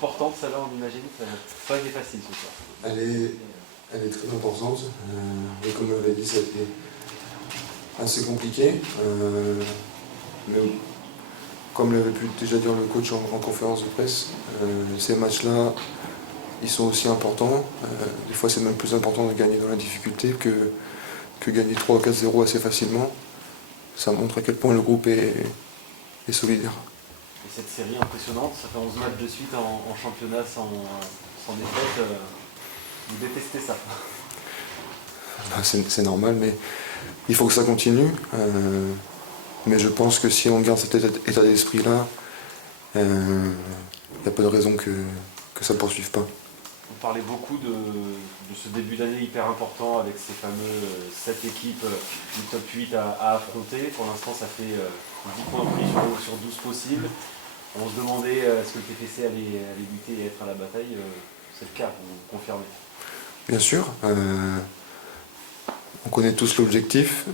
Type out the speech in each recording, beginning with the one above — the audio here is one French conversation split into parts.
importante, celle-là, on imagine. C'est pas été facile ce soir. Elle est très importante. Et comme on l'a dit, ça a été assez compliqué. Mais comme l'avait pu déjà dire le coach en conférence de presse, ces matchs-là, ils sont aussi importants. Des fois, c'est même plus important de gagner dans la difficulté que gagner 3 ou 4-0 assez facilement. Ça montre à quel point le groupe est solidaire. Et cette série impressionnante, ça fait 11 matchs de suite en championnat sans défaite. Vous détestez ça? C'est normal, mais il faut que ça continue. Mais je pense que si on garde cet état d'esprit-là, il n'y a pas de raison que ça ne poursuive pas. On parlait beaucoup de ce début d'année hyper important avec ces fameux 7 équipes du top 8 à affronter. Pour l'instant, ça fait 10 points pris sur 12 possibles. On se demandait est-ce que le TFC allait lutter et être à la bataille. C'est le cas, vous confirmez? Bien sûr. On connaît tous l'objectif.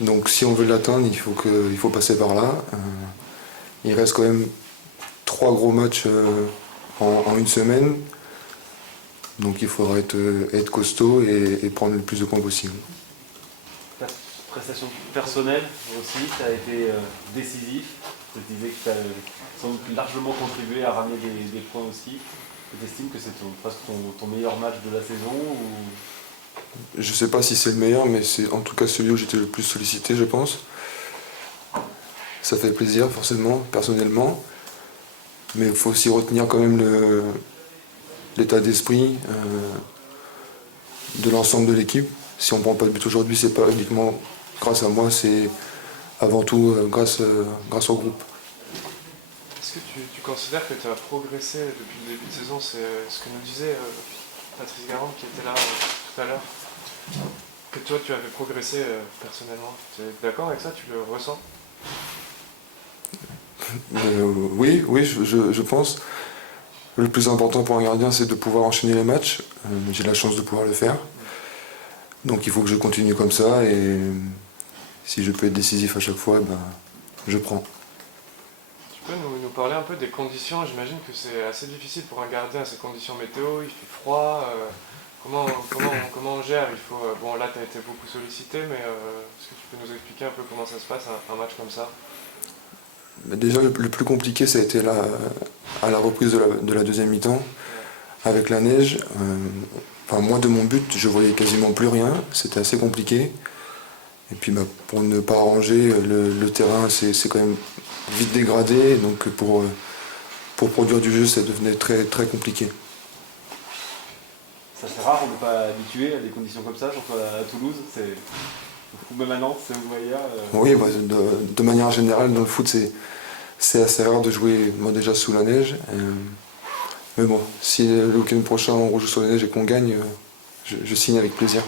Donc si on veut l'atteindre, il faut passer par là. Il reste quand même 3 gros matchs en une semaine. Donc il faudra être costaud et prendre le plus de points possible. Ta prestation personnelle aussi, tu as été décisif. Je te disais que tu as sans doute largement contribué à ramener des points aussi. Tu estimes que c'est presque ton meilleur match de la saison ou... Je ne sais pas si c'est le meilleur, mais c'est en tout cas celui où j'étais le plus sollicité, je pense. Ça fait plaisir, forcément, personnellement. Mais il faut aussi retenir quand même l'état d'esprit de l'ensemble de l'équipe. Si on ne prend pas de but aujourd'hui, c'est pas uniquement grâce à moi, c'est avant tout grâce au groupe. Est-ce que tu considères que tu as progressé depuis le début de saison? C'est ce que nous disait Patrice Garand qui était là tout à l'heure. Que toi tu avais progressé personnellement. Tu es d'accord avec ça? Tu le ressens? Oui, je pense. Le plus important pour un gardien, c'est de pouvoir enchaîner les matchs. J'ai la chance de pouvoir le faire. Donc il faut que je continue comme ça et si je peux être décisif à chaque fois, ben, je prends. Tu peux nous parler un peu des conditions? J'imagine que c'est assez difficile pour un gardien, ces conditions météo, il fait froid. Comment on gère? Bon, là tu as été beaucoup sollicité, mais est-ce que tu peux nous expliquer un peu comment ça se passe un match comme ça? Déjà, le plus compliqué, ça a été à la reprise de la deuxième mi-temps, avec la neige. Moi, de mon but, je voyais quasiment plus rien. C'était assez compliqué. Et puis, pour ne pas arranger, le terrain, c'est quand même vite dégradé. Donc, pour produire du jeu, ça devenait très, très compliqué. Ça c'est rare, on n'est pas habitué à des conditions comme ça, surtout à Toulouse. Ou même à Nantes, c'est Ouaya. Oui, de manière générale, dans le foot, c'est assez rare de jouer déjà sous la neige. Mais bon, si le week-end prochain on rejoue sur la neige et qu'on gagne, je signe avec plaisir.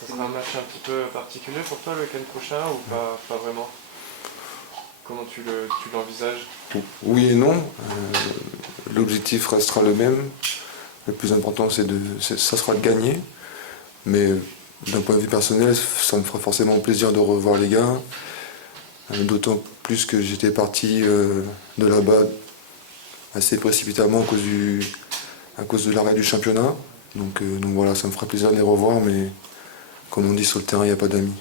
Ça sera un match un petit peu particulier pour toi le week-end prochain ou pas vraiment? Comment tu l'envisages? Oui et non. L'objectif restera le même. Le plus important, ça sera de gagner. Mais d'un point de vue personnel, ça me fera forcément plaisir de revoir les gars. D'autant plus que j'étais parti de là-bas assez précipitamment à cause de l'arrêt du championnat. Donc voilà, ça me fera plaisir de les revoir, mais comme on dit sur le terrain, il n'y a pas d'amis.